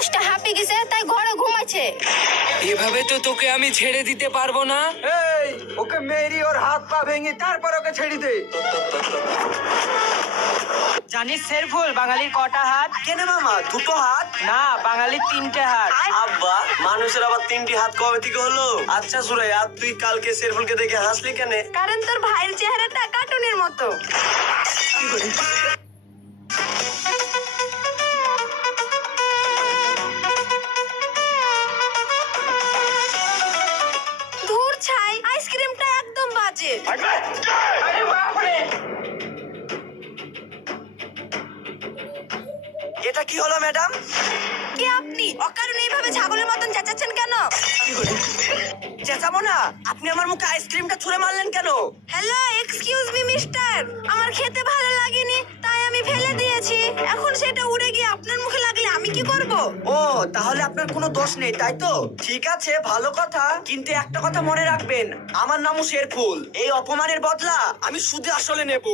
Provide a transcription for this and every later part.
মোষটা হাঁপে গেছে, তাই ঘরে ঘুমাচ্ছে। এভাবে তো তোকে আমি ছেড়ে দিতে পারবো না। এই ওকে মেরি ওর হাত পা ভেঙে তারপর ওকে ছেড়ে দে। জানিস শেরফুল বাঙালির কটা হাত? কেন মামা দুটো হাত? না, বাঙালির 3টে হাত। আব্বা, মানুষের আবার 3টি হাত কবে থেকে হলো? আচ্ছা সুরাইয়া, তুই কালকে শেরফুলকে দেখে হাসলি কেন? কারণ তোর ভাইয়ের চেহারাটা কার্টুনের মতো। ধুর ছাই, আইসক্রিমটা একদম বাজে। এটা কি হলো ম্যাডাম? কে আপনি? অকারণে এইভাবে ছাগলের মতন চেঁচাচ্ছেন কেন? চেঁচাবো না, আপনি আমার মুখে আইসক্রিমটা ছুঁড়ে মারলেন কেন? হ্যালো, এক্সকিউজ মি মিস্টার, আমার খেতে ভালো লাগেনি তাই আমি ফেলে দিয়েছি। এখন সেটা উড়ে গিয়ে আপনার মুখে লাগলে আমি কি করব? ও, তাহলে আপনার কোনো দোষ নেই তাই তো? ঠিক আছে, ভালো কথা, কিন্তু একটা কথা মনে রাখবেন, আমার নামও শেরফুল। এই অপমানের বদলা আমি শুধু আসলে নেব।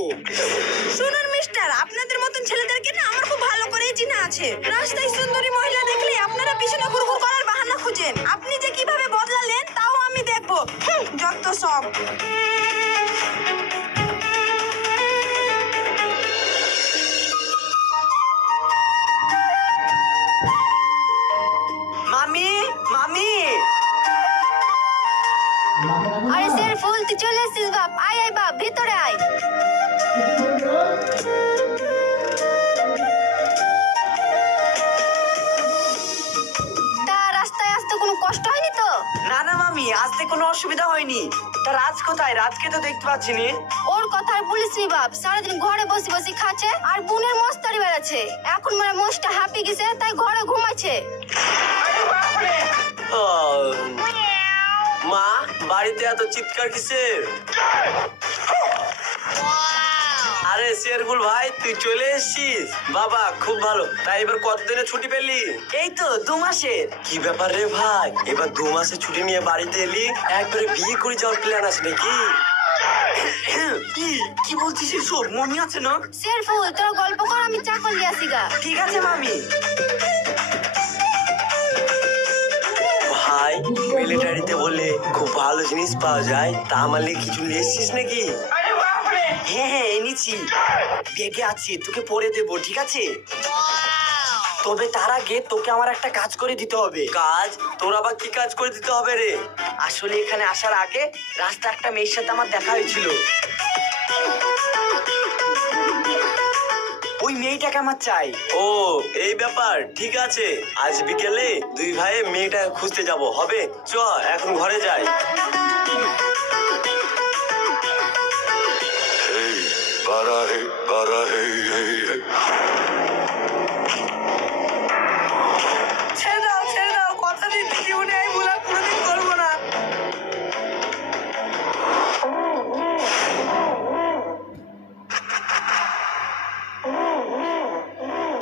শুনুন মিস্টার, আপনাদের মতন ছেলেদেরকে না আমার খুব ভালো করেই চিনা আছে। রাস্তায় সুন্দরী মহিলা দেখলে আপনারা পিছনে ঘুরঘুর করার বাহানা খুঁজেন। আপনি যে কিভাবে বদলালেন তাও আমি দেখবো। যত সব। মামি, মামি, আরে শেরফুল, তুই চলে এসেছিস বাপ। আয় আয় বাপ, ভিতরে আয়। তা রাস্তায় আসতে কোনো কষ্ট হয়নি তো? না না মামি, আসতে কোনো অসুবিধা হয়নি। তা রাজ কোথায়? রাজকে তো দেখতে পাচ্ছি নি। ওর কথা আর বলিস নি বাপ, সারাদিন ঘরে বসে বসে খাচ্ছে আর বোনের মস্তারি বেড়াচ্ছে। এখন মানে মোষটা হাঁপে গেছে, তাই ঘরে ঘুমাচ্ছে। মা, বাড়িতে এত চিৎকার কিসের? আরে শেরফুল ভাই, তুই চলে এসেছিস? বাবা খুব ভালো। তাই এবার কতদিনের ছুটি পেলি? এই তো 2 মাসের। কি ব্যাপার রে ভাই, এবার 2 মাসের ছুটি নিয়ে বাড়িতে এলি? একবারে বিয়ে করে যাওয়ার প্ল্যান আছে নাকি? কি কি বলছিস এসব? মনে আছে না? শেরফুল, তোর গল্প কর, আমি চা করে দিয়ে আসি গা। ঠিক আছে মামি। ভাই, মিলিটারিতে বলে খুব ভালো জিনিস পাওয়া যায়, তা আমার লিগে কিছু নিয়ে এসছিস নাকি? হ্যাঁ হ্যাঁ, এনেছি, বেগে আছে, তোকে পরে দেবো, ঠিক আছে? তবে তার আগে তোকে আমার একটা কাজ করে দিতে হবে। কাজ? তোর আবার কি কাজ করে দিতে হবে রে? আসলে এখানে আসার আগে রাস্তা একটা মেয়ের সাথে আমার দেখা হয়েছিল। ওই মেয়েটাকে আমার চাই। ও, এই ব্যাপার, ঠিক আছে, আজ বিকেলে 2 ভাইয়ে মেয়েটা খুঁজতে যাব, হবে? চ এখন ঘরে যাই। ছেড়ে দাও, ছেড়ে দাও, কথা দিচ্ছি জীবনে এই ভুল আর কোনোদিন করবো না।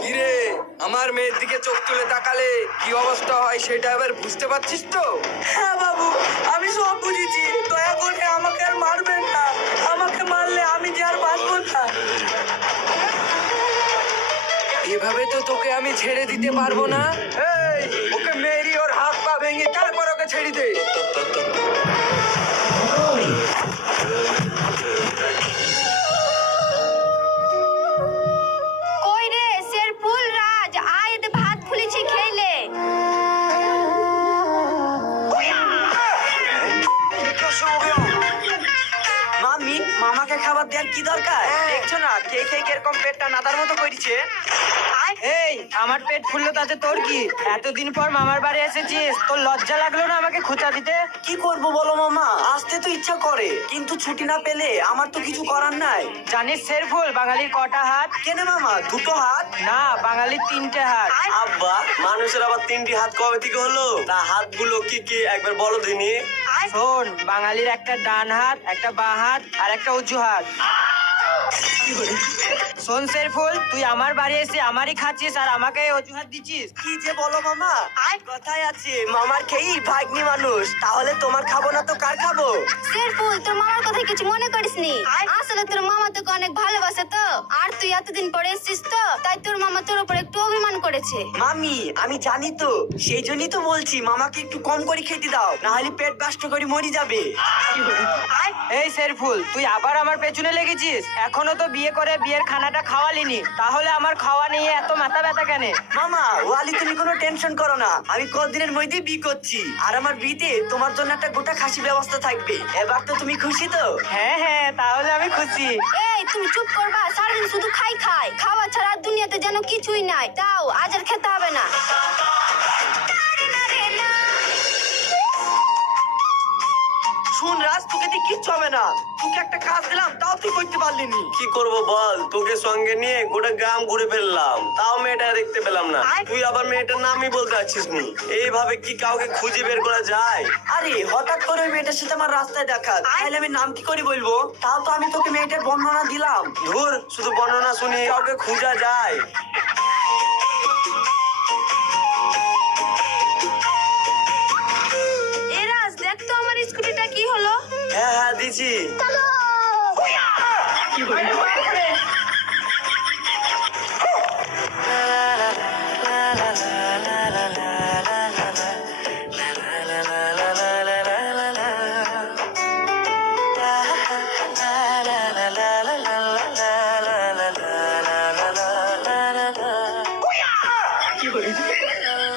কিরে, আমার মেয়ের দিকে চোখ তুলে তাকালে কি অবস্থা হয় সেটা এবার বুঝতে পারছিস তো? হ্যাঁ বাবু, আমি সব বুঝেছি, দয়া করে আমাকে আর মারবেন না। আমাকে মারলে আমি যে আর বাঁচবো না। এভাবে তো তোকে আমি ছেড়ে দিতে পারবো না। এই ওকে মেরি ওর হাত পা ভেঙে তারপর ওকে ছেড়ে দে। কই রে শেরফুল, রাজ, আয় এতে ভাত ফুলেছি, খেলে। মামি, মামাকে খাবার দেওয়ার কি দরকার? দেখছো না খেয়ে খেয়ে কিরকম পেটটা নাদার মতো করেছে। এই, আমার পেট ফুললো তাতে তোর কি? এতদিন পর মামার বাড়ি এসেছিস, তোর লজ্জা লাগলো না আমাকে খোঁচা দিতে? কি করবো বলো মামা, আসতে তো ইচ্ছা করে, কিন্তু ছুটি না পেলে আমার তো কিছু করার নাই। জানিস শেরফুল বাঙালির কটা হাত? কেন মামা দুটো হাত? না, বাঙালির 3টে হাত। আব্বা, মানুষের আবার 3টি হাত কবে থেকে হলো? তা হাতগুলো কি কি একবার বলো দিনি। শোন, বাঙালির একটা ডান হাত, একটা বাঁ হাত আর একটা উঁচু হাত। শোন শেরফুল, তুই আমার বাড়ি এসে আমারই খাচ্ছিস আর আমাকে অজুহাত দিচ্ছিস। কি যে বলো মামা, কথায় আছে মামার খেয়েই ভাগ্নি মানুষ, তাহলে তোমার খাবো না তো কার খাবো? শেরফুল, তোর মামার কথা কিছু মনে করিসনি। আসলে তোর মামা তোকে অনেক ভালোবাসে তো, আর তুই এতদিন পরে এসেছিস তো, তাই তোর মামা তোর উপর একটু অভিমান করেছে। মামি আমি জানি তো, সেই জন্যই তো বলছি মামাকে একটু কম করে খেতে দাও, না হলে পেট বাস্ট করে মরে যাবে। এই শেরফুল, তুই আবার আমার পেছনে লেগেছিস? এখনো তো বিয়ে করে বিয়ের খানাটা খাওয়ালিনি, তাহলে আমার খাওয়া নিয়ে এত মাথা ব্যথা কেন? মামা ওয়ালি তুমি কোনো টেনশন করো না, আমি কদিনের মধ্যেই বিয়ে করছি, আর আমার বিয়েতে তোমার জন্য একটা গোটা খাসি ব্যবস্থা থাকবে। এবার তো তুমি খুশি তো? হ্যাঁ হ্যাঁ, তাহলে আমি খুশি। এই তুমি চুপ করবা, সারাদিন শুধু খাই খাই, খাওয়া ছাড়া আর দুনিয়াতে যেন কিছুই নাই। তাও আজ আর খেতে হবে না। শুন রাজ, তোকে দিয়ে কিচ্ছু হবে না, তোকে একটা কাজ দিলাম তাও তুই করতে পারলি নি। কি করব বল, তোকে সঙ্গে নিয়ে গোটা গ্রাম ঘুরে ফেললাম, তাও মেয়েটা দেখতে পেলাম না। তুই আবার মেয়েটার নামই বলতে পারছিস নি। এইভাবে কি কাউকে খুঁজে বের করা যায়? আরে হঠাৎ করে ওই মেয়েটার সাথে আমার রাস্তায় দেখা, তাহলে আমি নাম কি করে বলবো? তাও তো আমি তোকে মেয়েটার বর্ণনা দিলাম। ধুর, শুধু বর্ণনা শুনি কাউকে খুঁজা যায়? এ রাজ, দেখ তো আমার স্কুটিটা কি হলো। হ্যাঁ হ্যাঁ দিছি।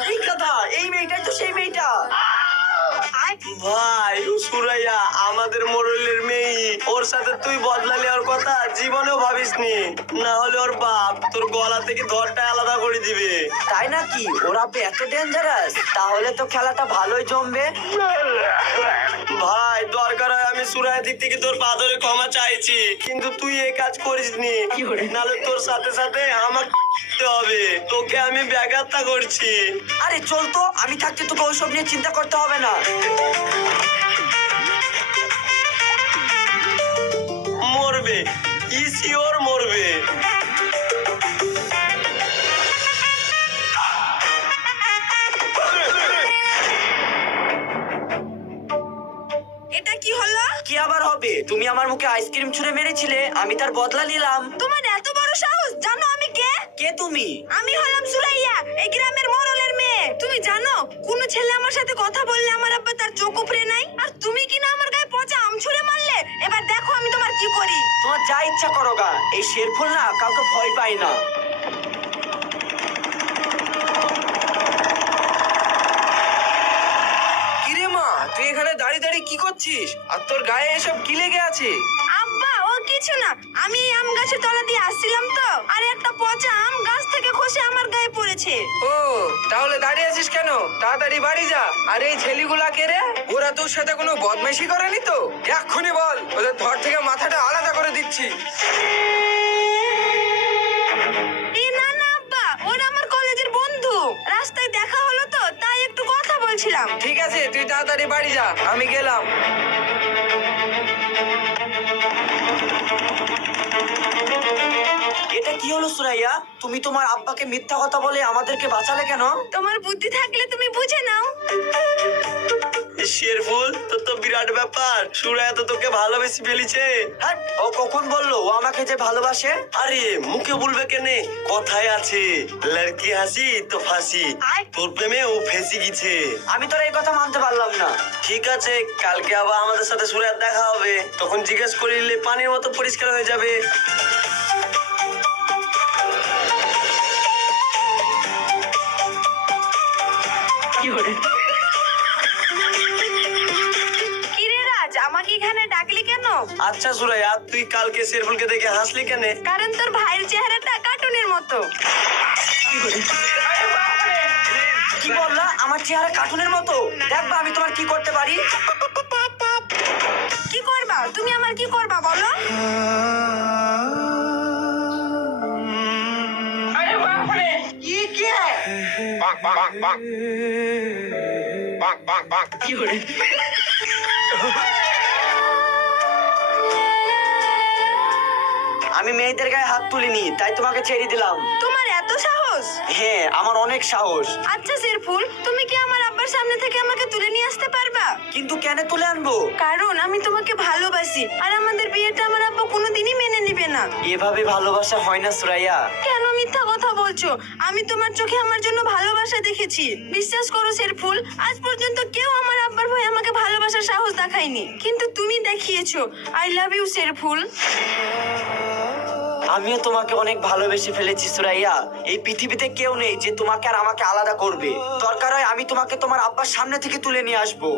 এই কথা, এই মেয়েটাই তো সেই মেয়েটা। ভাই ও সুরাইয়া আমাদের মোড়লের মেয়ে, ওর সাথে তুই বদলা নেওয়ার কথা জীবনেও ভাবিসনি, না হলে ওর বাপ তোর গলা থেকে ধরটা আলাদা করে দিবে। তাই নাকি? ওরা এত ডেঞ্জারাস? তাহলে তো খেলাটা ভালোই জমবে। ভাই দরকার হয় আমি সুরাইয়ের দিক থেকে তোর পা ধরে ক্ষমা চাইছি, কিন্তু তুই এই কাজ করিসনি, নাহলে তোর সাথে সাথে আমাকে হবে। তোকে আমি ব্যাঘাতটা করছি। আরে চল তো, আমি থাকতে তোকে ওইসব নিয়ে চিন্তা করতে হবে না। মরবে, ইসিওর মরবে। এটা কি হলো? কি আবার হবে? তুমি আমার মুখে আইসক্রিম ছুঁড়ে মেরেছিলে, আমি তার বদলা নিলাম। তোমার এত বড় সাহস! জানো আমি কে? কে তুমি? আমি হলাম সুরাইয়া, এই গ্রামের মোড়লের মেয়ে। তুমি জানো কোন ছেলে আমার সাথে কথা বললে আমার আব্বা তার চোখ উপড়ে নাই? আর তুমি কিনা আমার গায়ে পচা আম ছুঁড়ে মারলে। এবার দেখো আমি তোমার কি করি। তোমার যা ইচ্ছা করো গা, এই শেরফুল না কাউকে ভয় পায় না। কিরে মা, তুই এখানে দাঁড়িয়ে দাঁড়িয়ে কি করছিস? আর তোর গায়ে এসব কি লেগে আছে? আব্বা ও কিছু না, আমি এই আম গাছের তলা দিয়ে আসছিলাম তো, আর একটা পচা আম গাছ থেকে খসে আমার গায়ে পড়েছে। ও তাহলে দাঁড়িয়ে আছিস কেন? তাড়াতাড়ি বাড়ি যা। আর এই ছেলেগুলা কে রে? ওরা তোর সাথে কোনো বদমাইশি করেনি তো? এক্ষুনি বল, ওদের ধর থেকে মাথাটা আলাদা করে দিচ্ছি। এই না না আব্বা, ওরা আমার কলেজের বন্ধু। রাস্তায় দেখা হলো তো, তাই একটু কথা বলছিলাম। ঠিক আছে, তুই তাড়াতাড়ি বাড়ি যা, আমি গেলাম। এটা কি হলো সুরাইয়া? তুমি তোমার আব্বাকে মিথ্যা কথা বলে আমাদেরকে বাঁচালে কেন? তোমার বুদ্ধি থাকলে তুমি বুঝে নাও। শেরফুল, তোর তো বিরাট ব্যাপার, সুরাইয়া তো তোকে ভালোবেসে ফেলিছে। হ্যাঁ, ও কখন বললো ও আমাকে যে ভালোবাসে? আরে মুখে বলবে কেনে, কথায় আছে লড়কি হাসি তো ফাঁসি, তোর প্রেমে ও ফেঁসে গেছে। আমি তোর এই কথা মানতে পারলাম না। ঠিক আছে, কালকে আবার আমাদের সাথে সুরাইয়ার দেখা হবে, তখন জিজ্ঞেস করিলে পানির মতো পরিষ্কার হয়ে যাবে। কিরে রাজ, আমাকে এখানে ডাকলি কেন? আচ্ছা সুরাইয়া, তুই কালকে শেরফুলকে দেখে হাসলি কেনে? কারণ তোর ভাইয়ের চেহারাটা কার্টুনের মতো। কি বললা? আমার চেহারা কার্টুনের মতো? দেখবা আমি তোমার কি করতে পারি। কি করবা তুমি? আমার কি করবা বলো? আমি মেয়েদের গায়ে হাত তুলিনি, তাই তোমাকে ছেড়ে দিলাম। তোমার এত সাহস? হ্যাঁ, আমার অনেক সাহস। আচ্ছা শেরফুল, তুমি কি আমার আব্বার সামনে থেকে আমাকে তুলে নিয়ে আসতে পারবা? কিন্তু কেন তুলে আনবো? কারণ আমি তোমাকে ভালোবাসি, আর আমাদের বিয়েটা আমার আব্বা আব্বু কোনোদিনই মেনে নিবে না। এভাবে ভালোবাসা হয় না সুরাইয়া। কেন মিথ্যা কথা বলছো? আমি তোমার চোখে আমার জন্য ভালোবাসা দেখেছি। বিশ্বাস করো শেরফুল, আজ পর্যন্ত কেউ আমার আব্বার ভয়ে আমাকে ভালোবাসার সাহস দেখায়নি, কিন্তু তুমি দেখিয়েছো। I love you Sherful. আমিও তোমাকে অনেক ভালোবেসে ফেলেছি সুরাইয়া। এই পৃথিবীতে কেউ নেই যে তোমাকে আর আমাকে আলাদা করবে। দরকার হয় আমি তোমাকে তোমার আব্বার সামনে থেকে তুলে নিয়ে আসবো।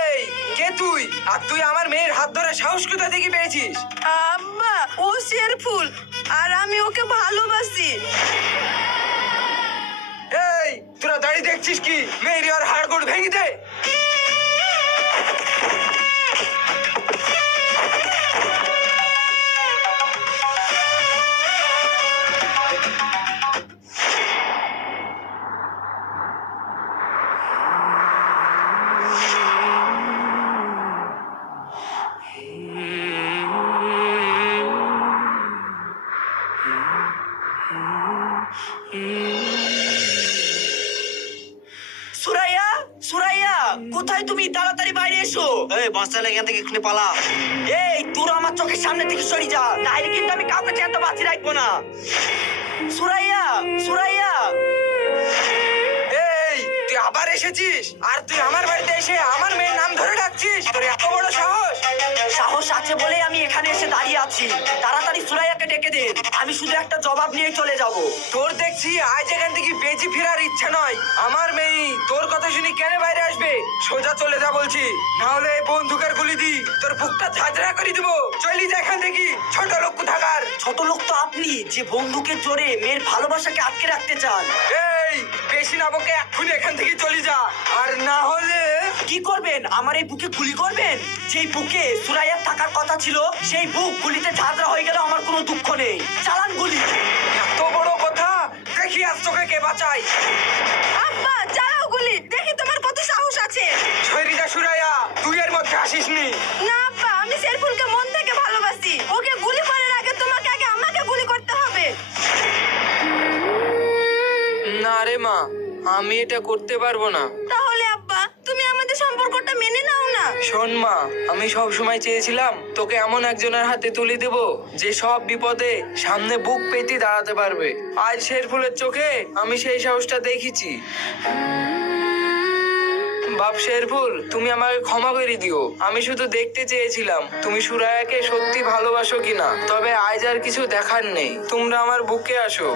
এই কে তুই? আর তুই আমার মেয়ের হাত ধরে সাহস কোথা থেকে পেয়েছিস? আব্বা, ও শেরফুল, আর আমি ওকে ভালোবাসি। এই তোরা দাঁড়িয়ে দেখছিস কি? মেয়ের আর হাড়গোড় ভেঙে দে। সুরাইয়া, সুরাইয়া, কোথায় তুমি? তাড়াতাড়ি বাইরে এসো। এই বাঁচতে এখান থেকে এক্ষুনি পালা। এই তোরা আমার চোখের সামনে থেকে সরে যা, নাহলে কিন্তু আমি কাউকে জ্যান্ত বাঁচি রাখবো না। সুরাইয়া, সুরাইয়া, এই তুই আবার এসেছিস? আর তুই আমার বাড়িতে এসে আমার মেয়ের নাম ধরে ডাকছিস? তোর এত বড় সাহস? সাহস আছে বলেই আমি এখানে এসে দাঁড়িয়ে আছি। তাড়াতাড়ি সুরাইয়াকে ডেকে দিন, আমি শুধু একটা জবাব নিয়ে চলে যাব। তোর দেখছি আজ এখান থেকে বেঁচে ফেরার ইচ্ছা নয়। আমার মেয়ে তোর কথা শুনি কেন বাইরে আসবে? সোজা চলে যা বলছি, না হলে এই বন্দুকের গুলি দি তোর বুকটা ঝাঁঝরা করে দিব। চলি যা এখান থেকে, ছোট লোক কোথাকার। ছোট লোক তো আপনি, যে বন্দুকের জোরে মেয়ের ভালোবাসাকে আটকে রাখতে চান। এই বেশি না বকে এক্ষুনি এখান থেকে চলে যা, আর না হলে কি করবেন? আমার এই বুকে গুলি করবেন? যেই বুকে সুরাইয়ার থাকার কথা ছিল, সেই বুক গুলিতে ঝাঁঝরা হয়ে গেল, আমার কোনো দুঃখ নেই। চালান গুলি। এত বড় কথা, দেখি আজ তোকে কে বাঁচাই। আব্বা, চালাও গুলি, দেখি তোমার কত সাহস আছে। শৈরিজা সুরাইয়া, তুই এর মধ্যে আসিসনি। না আব্বা, আমি শেরফুলকে মন থেকে ভালোবাসি। ওকে গুলি করার আগে তোমাকে আগে আমাকে গুলি করতে হবে। না রে মা, আমি এটা করতে পারবো না। তাহলে আব্বা, তুমি আমাদের সম্পর্কটা মেনে নাও না। শোন মা, আমি সব সময় চেয়েছিলাম তোকে এমন একজনের হাতে তুলে দেব যে সব বিপদে সামনে বুক পেতে দাঁড়াতে পারবে। আজ শেরফুলের চোখে আমি সেই সাহসটা দেখেছি। বাপ শেরফুল, তুমি আমাকে ক্ষমা করে দিও। আমি শুধু দেখতে চেয়েছিলাম তুমি সুরাইয়াকে সত্যি ভালোবাসো কিনা। তবে আজ আর কিছু দেখার নেই, তোমরা আমার বুকে আসো।